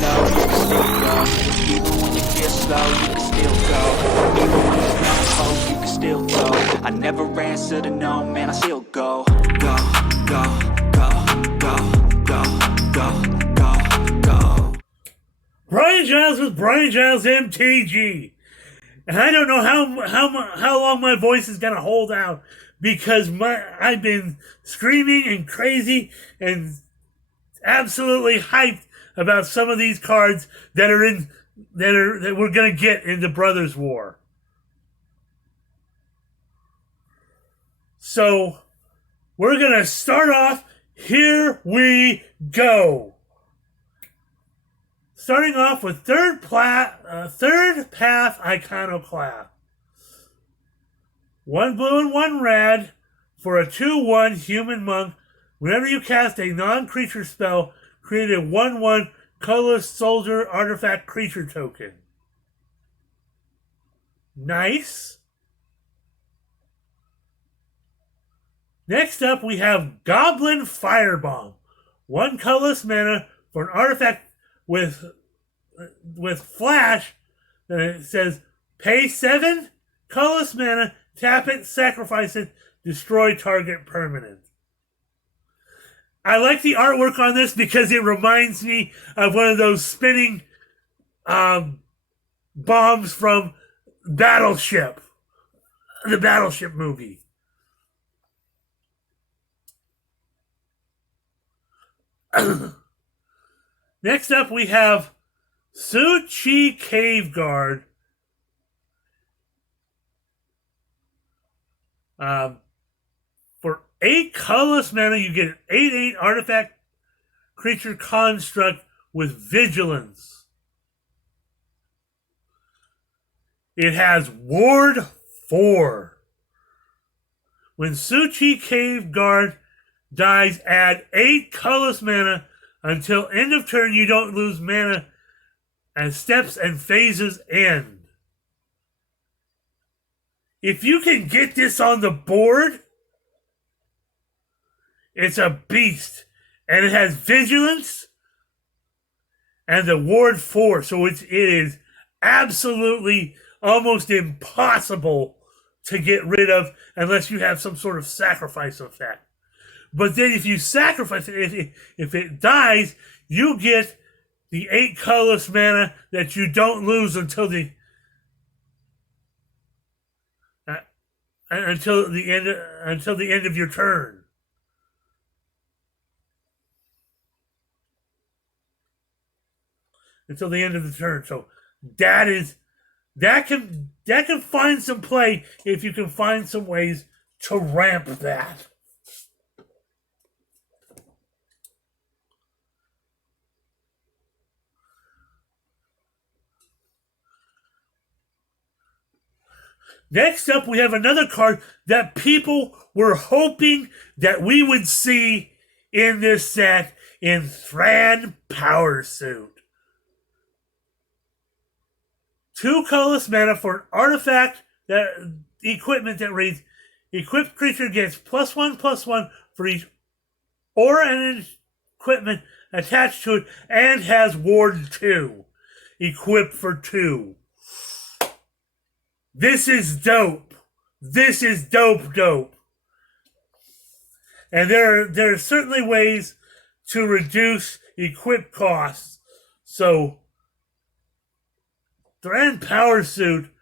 low, you can still go. Even when you feel slow, you can still go. Even when there's no hope, you can still go. I never answer to no, man, I still go. Go, go, go, go, go, go, go, go. Brian Giles with Brian Giles MTG. And I don't know how long my voice is gonna hold out because I've been screaming and crazy and absolutely hyped about some of these cards that we're gonna get in the Brothers War. So we're gonna start off. Here we go. Starting off with third path Iconoclast. 1 blue and 1 red for a 2/1 human monk. Whenever you cast a non-creature spell, create a 1/1 colorless soldier artifact creature token. Nice. Next up, we have Goblin Firebomb. 1 colorless mana for an artifact with flash. Then it says pay 7 colorless mana, tap it, sacrifice it, destroy target permanent. I like the artwork on this because it reminds me of one of those spinning bombs from Battleship, the Battleship movie. Next up, we have Su-Chi Cave Guard. For 8 colorless mana, you get an 8/8 artifact creature construct with vigilance. It has Ward 4. When Su-Chi Cave Guard dies, add 8 colorless mana. Until end of turn, you don't lose mana as steps and phases end. If you can get this on the board, it's a beast. And it has vigilance and the Ward 4. So it is absolutely almost impossible to get rid of unless you have some sort of sacrifice effect. But then if you sacrifice it, if it dies, you get the 8 colorless mana that you don't lose until the end of your turn. Until the end of the turn. So that can find some play if you can find some ways to ramp that. Next up, we have another card that people were hoping that we would see in this set in Thran Power Suit. 2 colorless mana for an artifact equipment that reads, equipped creature gets +1/+1 for each aura and equipment attached to it and has Ward 2. Equipped for 2. This is dope. This is dope. And there are certainly ways to reduce equip costs. So, Thran Power Suit,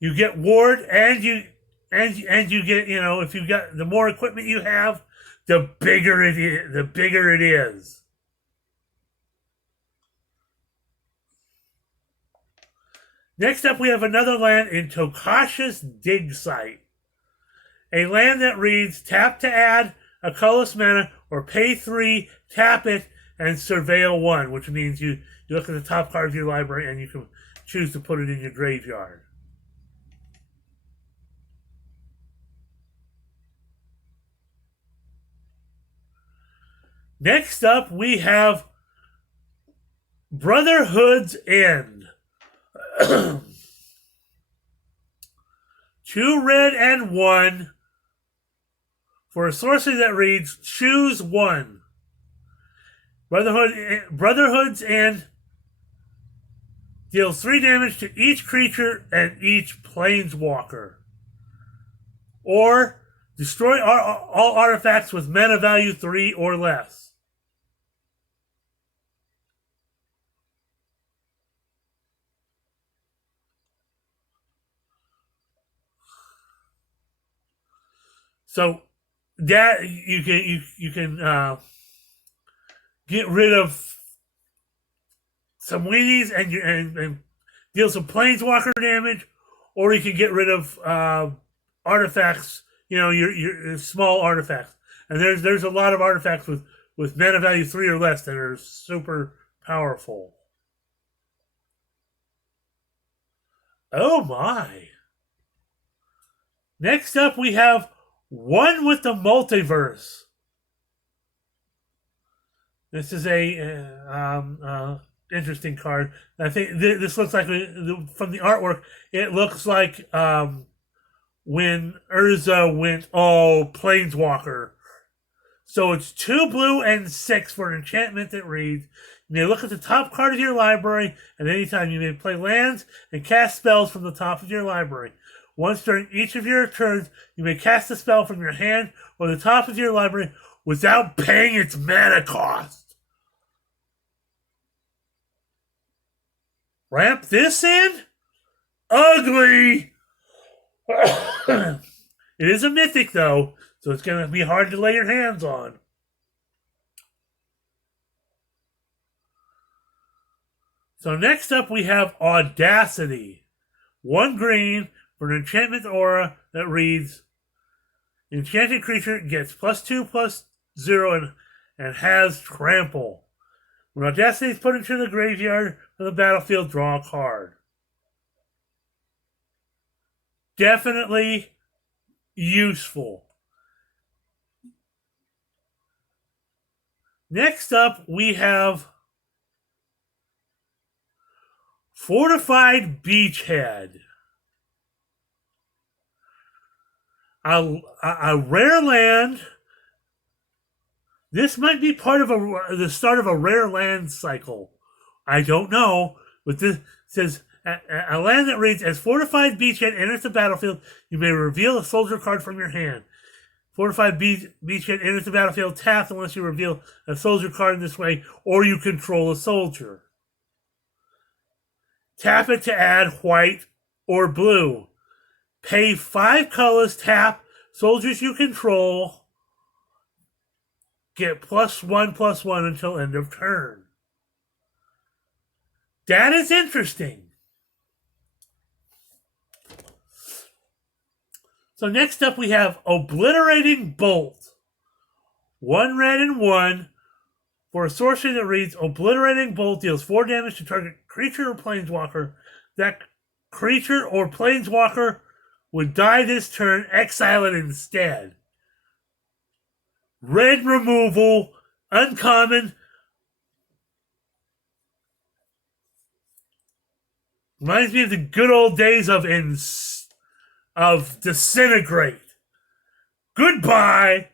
you get Ward and you get, if you got the more equipment you have, the bigger it is. Next up, we have another land in Tokasha's Dig Site. A land that reads, tap to add a colorless mana or pay 3, tap it, and surveil 1, which means you look at the top card of your library and you can choose to put it in your graveyard. Next up, we have Brotherhood's End. 2 red and 1 for a sorcery that reads, choose 1. Brotherhoods and deals 3 damage to each creature and each planeswalker. Or destroy all artifacts with mana value 3 or less. So that you can get rid of some weenies and deal some planeswalker damage, or you can get rid of artifacts. You know, your small artifacts, and there's a lot of artifacts with mana value 3 or less that are super powerful. Oh my! Next up, we have One with the Multiverse. This is a interesting card. I think this looks like, from the artwork, it looks like when Urza went all Planeswalker. So it's 2 blue and 6 for an enchantment that reads, you may look at the top card of your library at any time. You may play lands and cast spells from the top of your library. Once during each of your turns, you may cast a spell from your hand or the top of your library without paying its mana cost. Ramp this in? Ugly! It is a mythic, though, so it's going to be hard to lay your hands on. So next up we have Audacity. 1 green for an enchantment aura that reads, enchanted creature gets +2/+0 and has trample. When Audacity is put into the graveyard of the battlefield, draw a card. Definitely useful. Next up, we have Fortified Beachhead. A rare land. This might be part of the start of a rare land cycle. I don't know, but this says a land that reads, as Fortified Beachhead enters the battlefield, you may reveal a soldier card from your hand. Fortified Beachhead enters the battlefield tapped unless you reveal a soldier card in this way, or you control a soldier. Tap it to add white or blue. Pay 5 colors, tap soldiers you control. Get +1/+1 until end of turn. That is interesting. So next up we have Obliterating Bolt. 1 red and 1 for a sorcery that reads, Obliterating Bolt deals 4 damage to target creature or planeswalker. That creature or planeswalker would die this turn, exile it instead. Red removal, uncommon. Reminds me of the good old days of Disintegrate. Goodbye.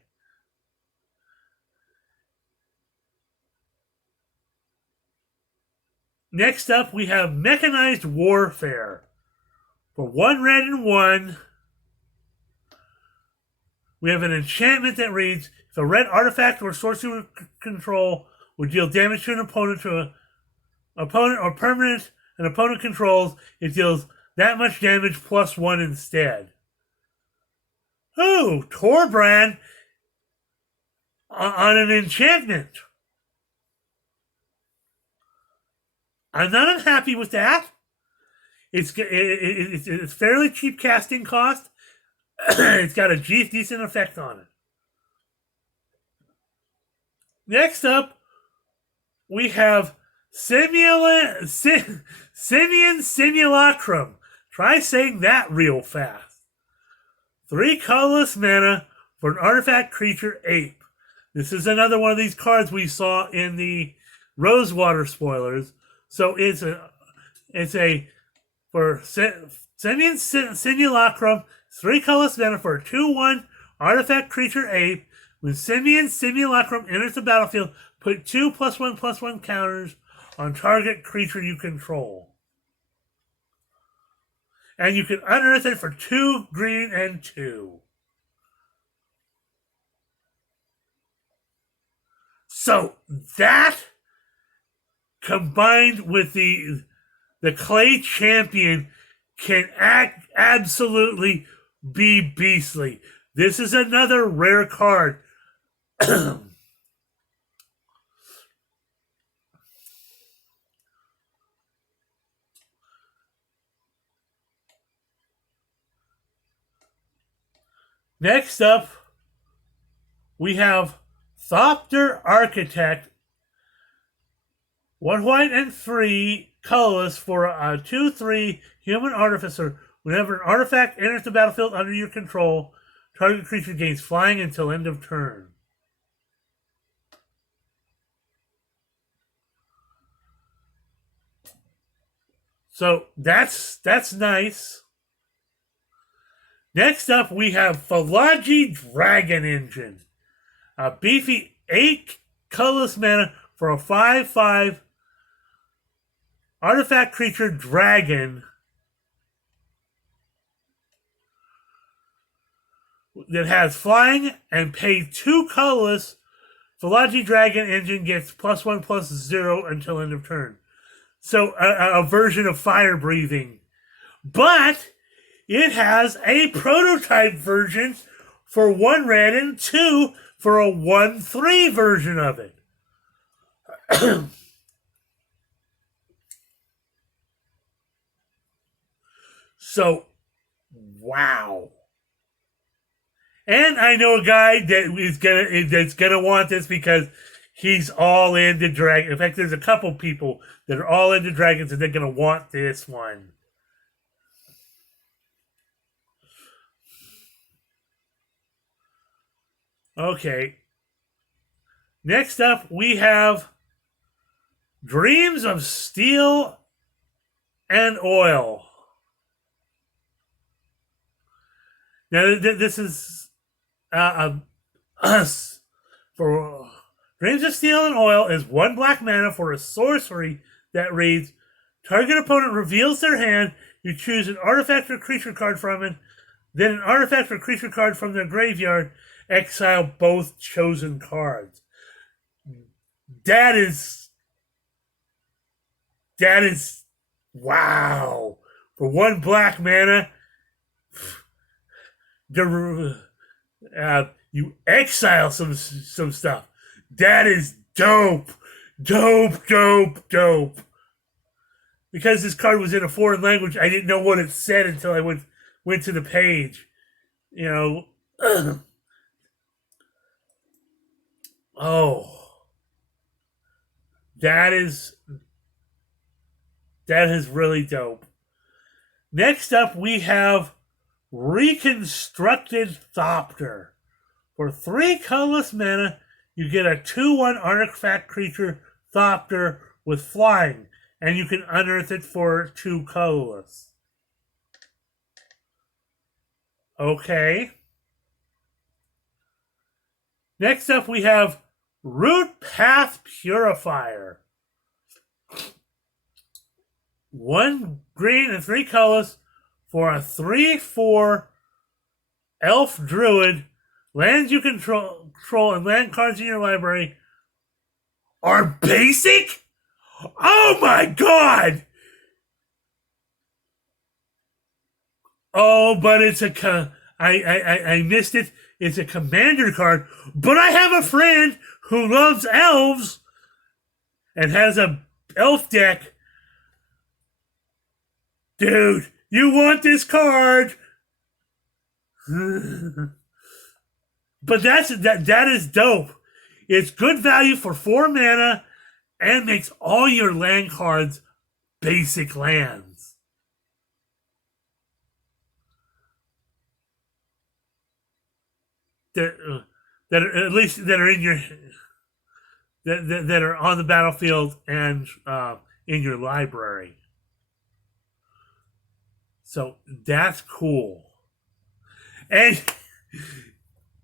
Next up, we have Mechanized Warfare. For 1 red and 1, we have an enchantment that reads, if a red artifact or sorcery control would deal damage to an opponent or permanent an opponent controls, it deals that much damage +1 instead. Oh, Torbrand on an enchantment. I'm not unhappy with that. It's fairly cheap casting cost. It's got a decent effect on it. Next up, we have Simian Simulacrum. Try saying that real fast. 3 colorless mana for an artifact creature ape. This is another one of these cards we saw in the Rosewater spoilers. So for Simian Simulacrum, 3 colorless mana for a 2/1 artifact creature ape. When Simian Simulacrum enters the battlefield, put 2+1/+1 counters on target creature you control. And you can unearth it for 2 green and 2. So that combined with the Clay Champion can absolutely be beastly. This is another rare card. Next up, we have Thopter Architect. 1 white and 3 colorless for a 2/3 human artificer. Whenever an artifact enters the battlefield under your control, target creature gains flying until end of turn. So that's nice. Next up, we have Phalaji Dragon Engine. A beefy 8 colorless mana for a 5/5 artifact creature dragon that has flying and pay 2 colorless. Phalaji Dragon Engine gets +1/+0 until end of turn. So a version of fire breathing. But it has a prototype version for 1 red and 2 for a 1/3 version of it. So, wow. And I know a guy that's gonna want this because he's all into dragon. In fact, there's a couple people that are all into dragons and they're gonna want this one. Okay. Next up, we have Dreams of Steel and Oil. Now, this is us for Dreams of Steel and Oil is 1 black mana for a sorcery that reads: target opponent reveals their hand. You choose an artifact or creature card from it, then an artifact or creature card from their graveyard. Exile both chosen cards. That is wow. For 1 black mana, you exile some stuff. That is dope. Dope. Because this card was in a foreign language, I didn't know what it said until I went to the page. You know. Oh, that is really dope. Next up, we have Reconstructed Thopter. For 3 colorless mana, you get a 2/1 artifact creature Thopter with flying, and you can unearth it for 2 colorless. Okay. Next up, we have Root Path Purifier. 1 green and 3 colors for a 3/4 elf druid. Lands you control and land cards in your library are basic? Oh my god! Oh, but it's I missed it. It's a commander card, but I have a friend who loves elves and has a elf deck. Dude, you want this card? But that is dope. It's good value for 4 mana and makes all your land cards basic lands. That are, at least that are in your that are on the battlefield and in your library. So that's cool. And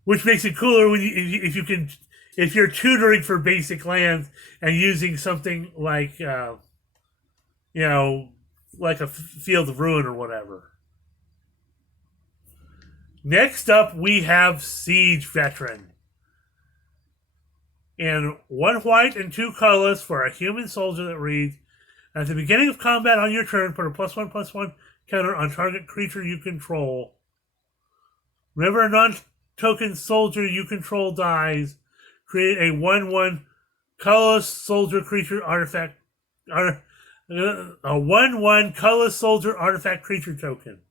which makes it cooler when if you can, if you're tutoring for basic lands and using something like like a Field of Ruin or whatever. Next up, we have Siege Veteran. And 1 white and 2 colorless for a human soldier that reads, at the beginning of combat on your turn, put a +1/+1 counter on target creature you control. Whenever a non-token soldier you control dies, create a 1/1 colorless soldier creature artifact. A 1/1 colorless soldier artifact creature token.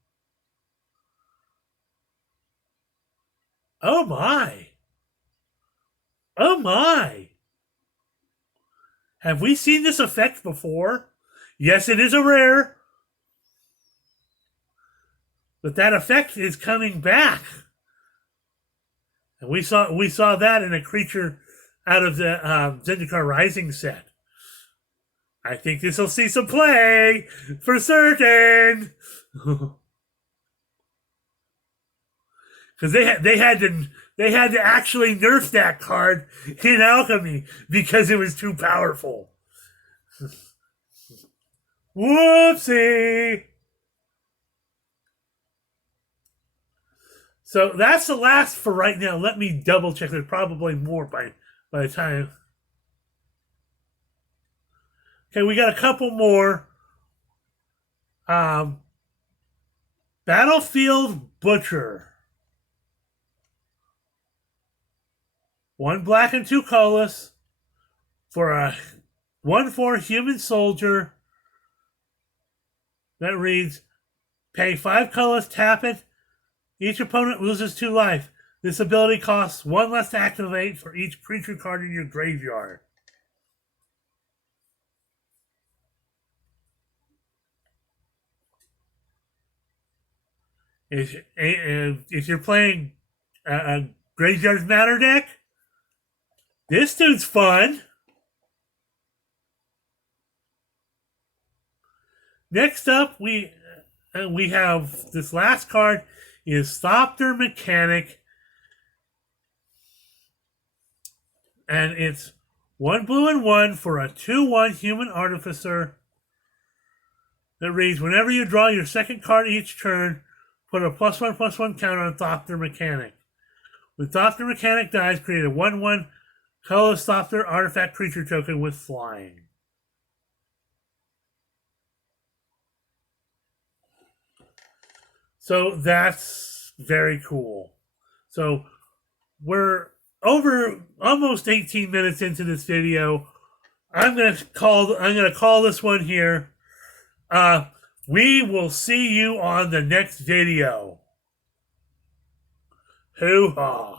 Oh my! Oh my! Have we seen this effect before? Yes, it is a rare. But that effect is coming back. And we saw that in a creature out of the Zendikar Rising set. I think this will see some play for certain. Because they had to actually nerf that card in Alchemy because it was too powerful. Whoopsie. So that's the last for right now. Let me double check. There's probably more by the time. Okay, we got a couple more. Battlefield Butcher. 1 black and 2 colorless for a 1/4 human soldier that reads, pay 5 colorless, tap it. Each opponent loses 2 life. This ability costs 1 less to activate for each creature card in your graveyard. If you're playing a Graveyards Matter deck, this dude's fun. Next up, we have this last card is Thopter Mechanic, and it's 1 blue and 1 for a 2/1 human artificer that reads, whenever you draw your second card each turn, put a +1/+1 counter on Thopter Mechanic. When Thopter Mechanic dies, create a 1/1 colorless Thopter artifact creature token with flying. So that's very cool. So we're over almost 18 minutes into this video. I'm gonna call this one here. We will see you on the next video. Hoo-ha.